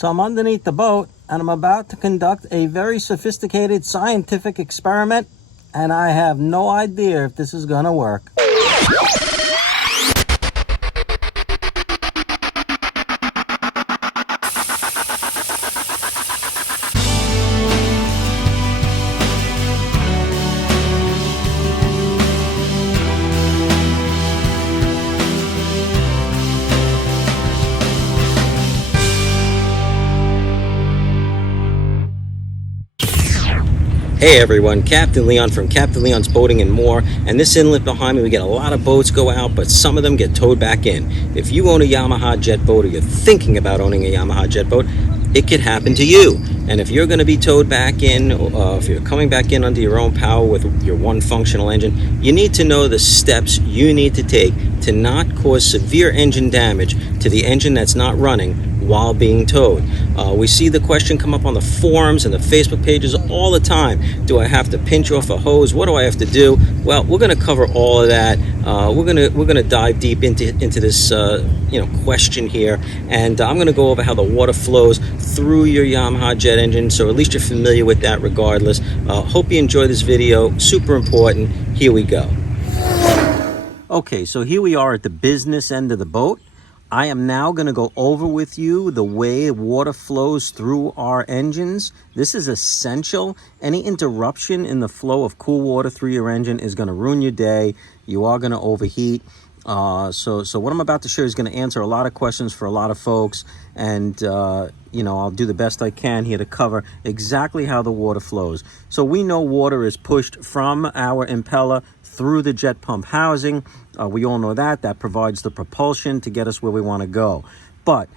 So I'm underneath the boat and I'm about to conduct a very sophisticated scientific experiment, and I have no idea if this is gonna work. Hey everyone, Captain Leon from Captain Leon's Boating and More, and this inlet behind me, we get a lot of boats go out, but some of them get towed back in. If you own a Yamaha jet boat, or you're thinking about owning a Yamaha jet boat, it could happen to you. And if you're going to be towed back in, if you're coming back in under your own power with your one functional engine, you need to know the steps you need to take to not cause severe engine damage to the engine that's not running while being towed. We see the question come up on the forums and the Facebook pages all the time. Do I have to pinch off a hose? What do I have to do? Well, we're going to cover all of that. We're gonna dive deep into this question here, and I'm going to go over how the water flows through your Yamaha jet engine, so at least you're familiar with that regardless. Hope you enjoy this video. Super important. Here we go. Okay, so here we are at the business end of the boat. I am now going to go over with you the way water flows through our engines. This is essential. Any interruption in the flow of cool water through your engine is going to ruin your day. You are going to overheat. So what I'm about to share is going to answer a lot of questions for a lot of folks, and I'll do the best I can here to cover exactly how the water flows. So we know water is pushed from our impeller through the jet pump housing. We all know that provides the propulsion to get us where we want to go. But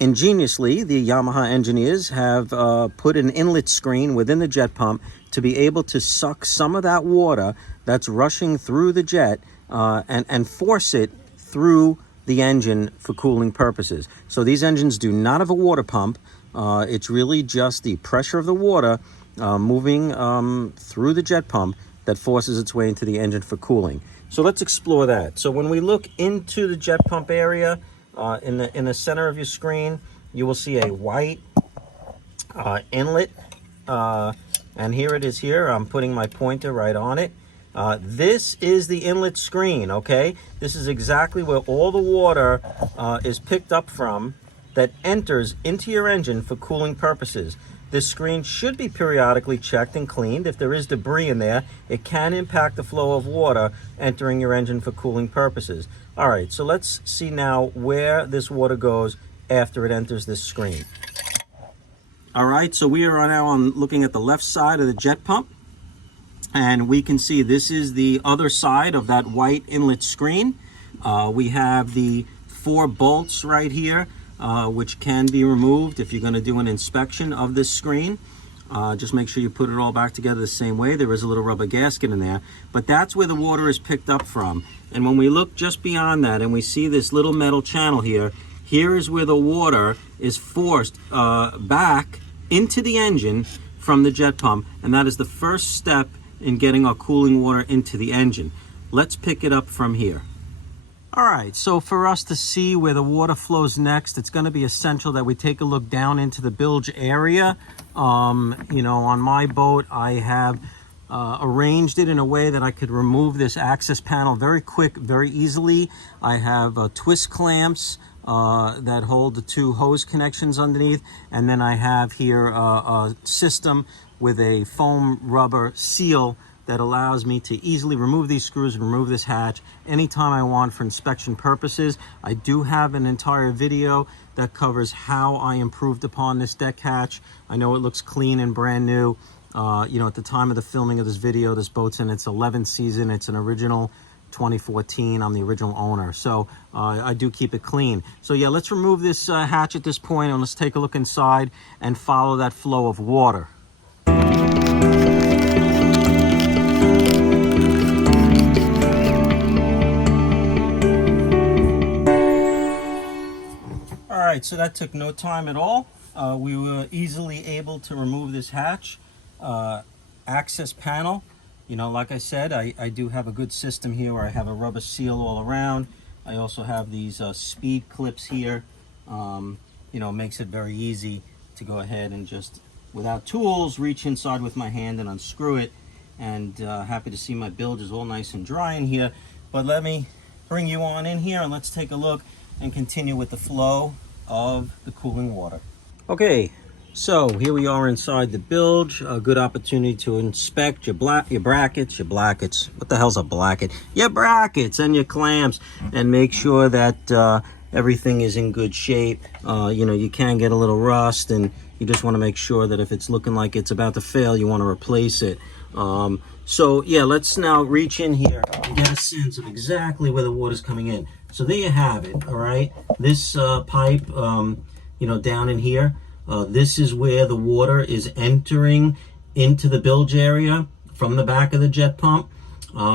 ingeniously, the Yamaha engineers have put an inlet screen within the jet pump to be able to suck some of that water that's rushing through the jet and force it through the engine for cooling purposes. So these engines do not have a water pump. It's really just the pressure of the water moving through the jet pump that forces its way into the engine for cooling. So let's explore that. So when we look into the jet pump area, in the center of your screen, you will see a white inlet, and here it is here. I'm putting my pointer right on it. This is the inlet screen, okay? This is exactly where all the water is picked up from that enters into your engine for cooling purposes. This screen should be periodically checked and cleaned. If there is debris in there, it can impact the flow of water entering your engine for cooling purposes. All right, so let's see now where this water goes after it enters this screen. All right, so we are now looking at the left side of the jet pump, and we can see this is the other side of that white inlet screen. We have the 4 bolts right here, which can be removed if you're going to do an inspection of this screen. Just make sure you put it all back together the same way. There is a little rubber gasket in there, but that's where the water is picked up from. And when we look just beyond that and we see this little metal channel here, here is where the water is forced back into the engine from the jet pump, and that is the first step in getting our cooling water into the engine. Let's pick it up from here. All right, so for us to see where the water flows next, it's going to be essential that we take a look down into the bilge area. On my boat, I have arranged it in a way that I could remove this access panel very quick, very easily. I have twist clamps that hold the 2 hose connections underneath, and then I have here a system with a foam rubber seal that allows me to easily remove these screws and remove this hatch anytime I want for inspection purposes. I do have an entire video that covers how I improved upon this deck hatch. I know it looks clean and brand new. At the time of the filming of this video, this boat's in its 11th season. It's an original 2014. I'm the original owner, so I do keep it clean. So yeah, let's remove this hatch at this point, and let's take a look inside and follow that flow of water. All right, so that took no time at all. We were easily able to remove this hatch. Access panel, like I said, I do have a good system here where I have a rubber seal all around. I also have these speed clips here makes it very easy to go ahead and just, without tools, reach inside with my hand and unscrew it. And happy to see my bilge is all nice and dry in here. But let me bring you on in here and let's take a look and continue with the flow of the cooling water. Okay, so here we are inside the bilge. A good opportunity to inspect your brackets. What the hell's a bracket? Your brackets and your clamps, and make sure that everything is in good shape. You can get a little rust, and you just want to make sure that if it's looking like it's about to fail, you want to replace it. So yeah, let's now reach in here and get a sense of exactly where the water's coming in. So there you have it, all right? This pipe, down in here, this is where the water is entering into the bilge area from the back of the jet pump,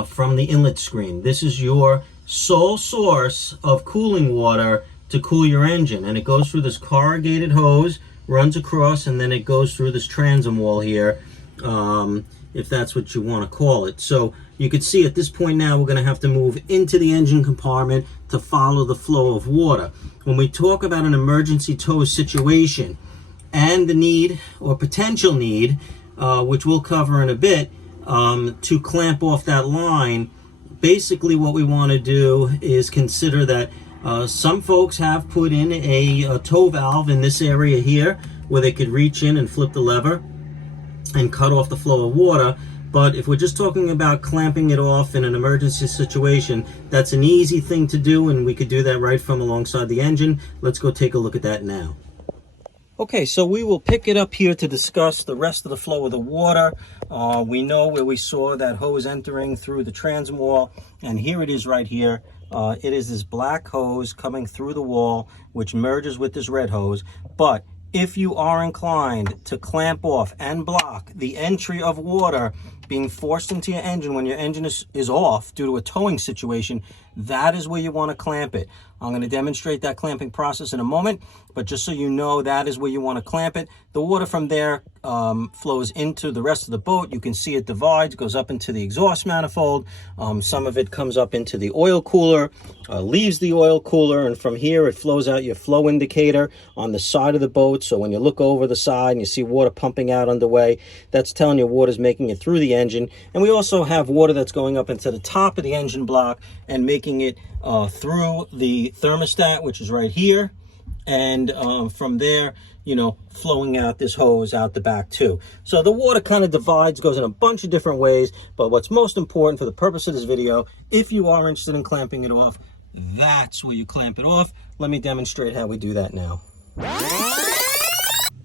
from the inlet screen. This is your sole source of cooling water to cool your engine, and it goes through this corrugated hose, runs across, and then it goes through this transom wall here, if that's what you want to call it. So you can see at this point now we're going to have to move into the engine compartment to follow the flow of water. When we talk about an emergency tow situation and the need or potential need, which we'll cover in a bit, to clamp off that line, basically what we want to do is consider that some folks have put in a tow valve in this area here where they could reach in and flip the lever and cut off the flow of water. But if we're just talking about clamping it off in an emergency situation, that's an easy thing to do, and we could do that right from alongside the engine. Let's go take a look at that now. Okay, so we will pick it up here to discuss the rest of the flow of the water. We know where we saw that hose entering through the transom wall, and here it is right here. It is this black hose coming through the wall, which merges with this red hose. But if you are inclined to clamp off and block the entry of water being forced into your engine when your engine is off due to a towing situation, that is where you want to clamp it. I'm going to demonstrate that clamping process in a moment, but just so you know, that is where you want to clamp it. The water from there flows into the rest of the boat. You can see it divides, goes up into the exhaust manifold. Some of it comes up into the oil cooler, leaves the oil cooler, and from here it flows out your flow indicator on the side of the boat. So when you look over the side and you see water pumping out underway, that's telling you water's making it through the engine. And we also have water that's going up into the top of the engine block and making it through the thermostat, which is right here, and from there, flowing out this hose out the back too. So the water kind of divides, goes in a bunch of different ways, but what's most important for the purpose of this video, if you are interested in clamping it off, that's where you clamp it off. Let me demonstrate how we do that now.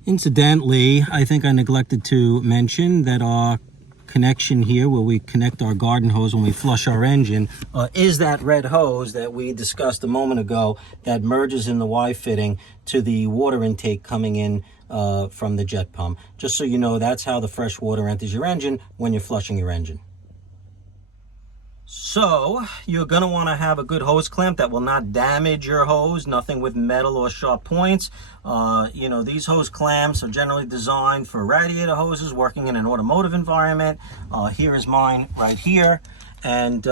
Incidentally, I think I neglected to mention that our connection here where we connect our garden hose when we flush our engine is that red hose that we discussed a moment ago that merges in the Y fitting to the water intake coming in from the jet pump. Just so you know, that's how the fresh water enters your engine when you're flushing your engine. So you're going to want to have a good hose clamp that will not damage your hose, nothing with metal or sharp points. These hose clamps are generally designed for radiator hoses working in an automotive environment. Here is mine right here, and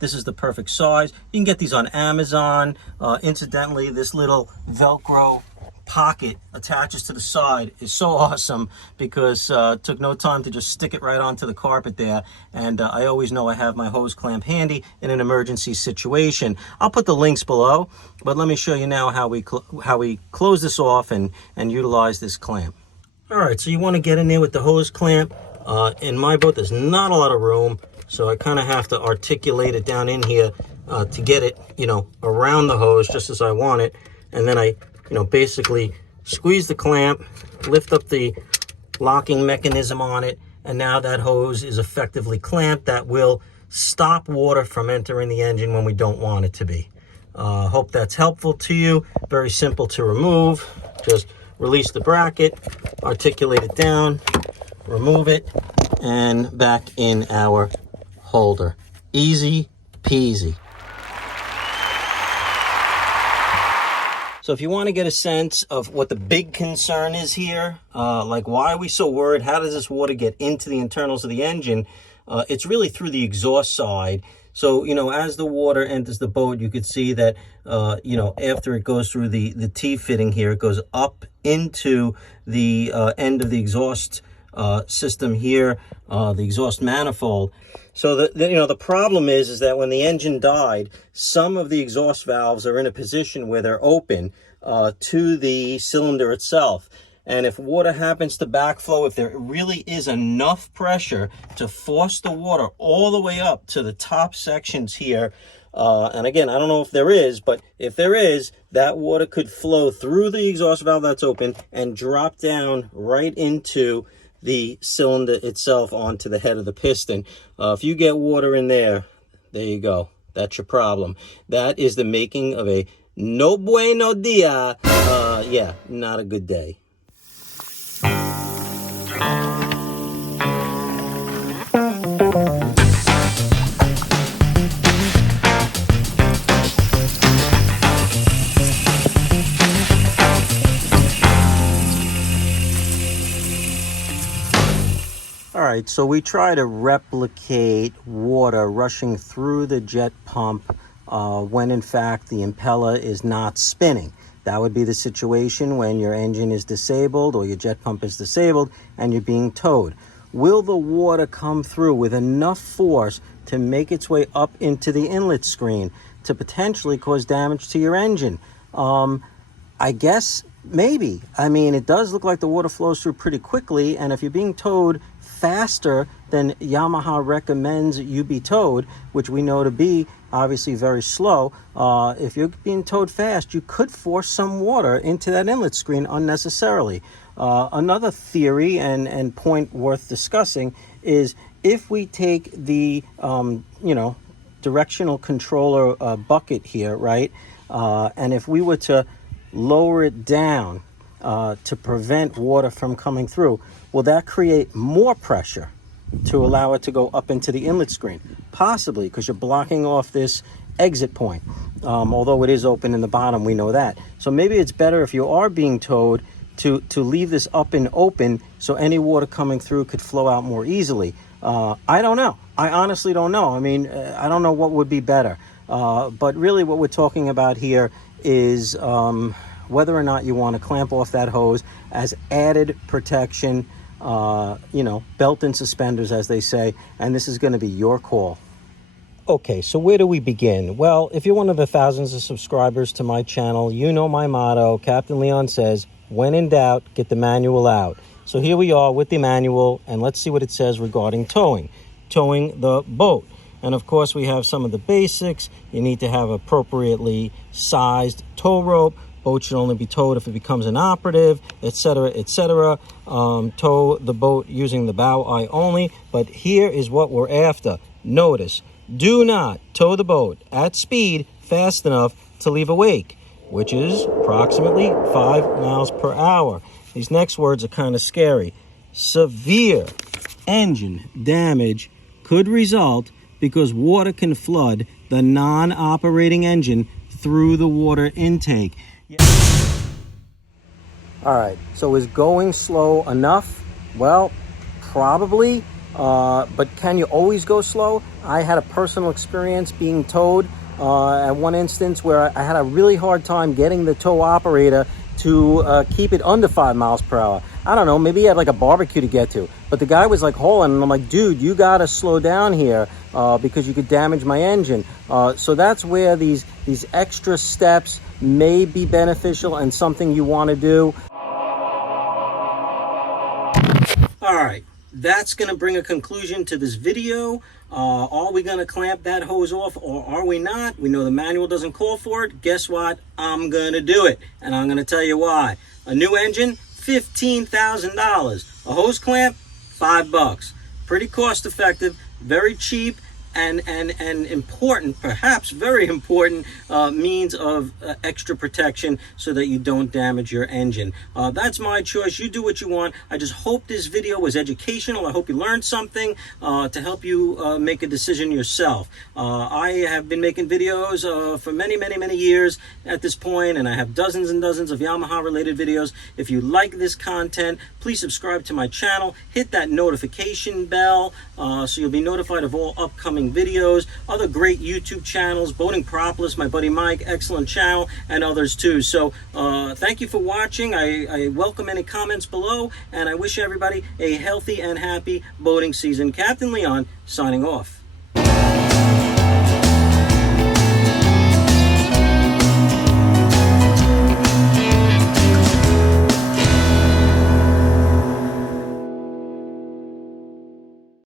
this is the perfect size. You can get these on Amazon. Incidentally, this little Velcro pocket attaches to the side is so awesome because it took no time to just stick it right onto the carpet there, and I always know I have my hose clamp handy in an emergency situation. I'll put the links below, but let me show you now how we close this off and utilize this clamp. All right, so you want to get in there with the hose clamp. In my boat there's not a lot of room, so I kind of have to articulate it down in here to get it around the hose just as I want it, and then I basically squeeze the clamp, lift up the locking mechanism on it, and now that hose is effectively clamped. That will stop water from entering the engine when we don't want it to be. Hope that's helpful to you. Very simple to remove. Just release the bracket, articulate it down, remove it, and back in our holder. Easy peasy. So if you want to get a sense of what the big concern is here, like why are we so worried, how does this water get into the internals of the engine, it's really through the exhaust side. So, you know, as the water enters the boat, you could see that, you know, after it goes through the T-fitting here, it goes up into the end of the exhaust system here, the exhaust manifold. So you know, the problem is that when the engine died, some of the exhaust valves are in a position where they're open to the cylinder itself. And if water happens to backflow, if there really is enough pressure to force the water all the way up to the top sections here, and again, I don't know if there is, but if there is, that water could flow through the exhaust valve that's open and drop down right into the cylinder itself onto the head of the piston. If you get water in there, there you go. That's your problem. That is the making of a no bueno dia. Yeah, not a good day. All right, so we try to replicate water rushing through the jet pump when in fact the impeller is not spinning. That would be the situation when your engine is disabled or your jet pump is disabled and you're being towed. Will the water come through with enough force to make its way up into the inlet screen to potentially cause damage to your engine? I guess maybe. I mean, it does look like the water flows through pretty quickly, and if you're being towed faster than Yamaha recommends you be towed, which we know to be obviously very slow, if you're being towed fast, you could force some water into that inlet screen unnecessarily. Another theory and point worth discussing is if we take the you know, directional controller bucket here, right, and if we were to lower it down to prevent water from coming through, will that create more pressure to allow it to go up into the inlet screen? Possibly, because you're blocking off this exit point. Although it is open in the bottom, we know that. So maybe it's better if you are being towed to leave this up and open so any water coming through could flow out more easily. I don't know. I honestly don't know. I mean, I don't know what would be better. But really what we're talking about here is whether or not you want to clamp off that hose as added protection, you know, belt and suspenders, as they say, and this is going to be your call. Okay, so where do we begin? Well, if you're one of the thousands of subscribers to my channel, you know my motto. Captain Leon says, when in doubt, get the manual out. So here we are with the manual, and let's see what it says regarding towing the boat. And of course, we have some of the basics. You need to have appropriately sized tow rope. Boat should only be towed if it becomes inoperative, etc., etc. Tow the boat using the bow eye only. But here is what we're after. Notice, do not tow the boat at speed fast enough to leave a wake, which is approximately 5 miles per hour. These next words are kind of scary. Severe engine damage could result because water can flood the non-operating engine through the water intake. All right, so is going slow enough? Well, probably, but can you always go slow? I had a personal experience being towed at one instance where I had a really hard time getting the tow operator to keep it under 5 miles per hour. I don't know, maybe he had like a barbecue to get to, but the guy was like hauling, and I'm like, dude, you gotta slow down here because you could damage my engine. So that's where these extra steps may be beneficial and something you want to do. All right, that's going to bring a conclusion to this video. Are we going to clamp that hose off or are we not? We know the manual doesn't call for it. Guess what? I'm going to do it, and I'm going to tell you why. A new engine, $15,000. A hose clamp, $5. Pretty cost effective, very cheap, and important, perhaps very important, means of extra protection so that you don't damage your engine. That's my choice. You do what you want. I just hope this video was educational. I hope you learned something to help you make a decision yourself. I have been making videos for many years at this point, and I have dozens and dozens of Yamaha related videos. If you like this content, please subscribe to my channel. Hit that notification bell so you'll be notified of all upcoming boating videos, other great YouTube channels, Boating Propless, my buddy Mike, excellent channel, and others too. So thank you for watching. I welcome any comments below, and I wish everybody a healthy and happy boating season. Captain Leon signing off.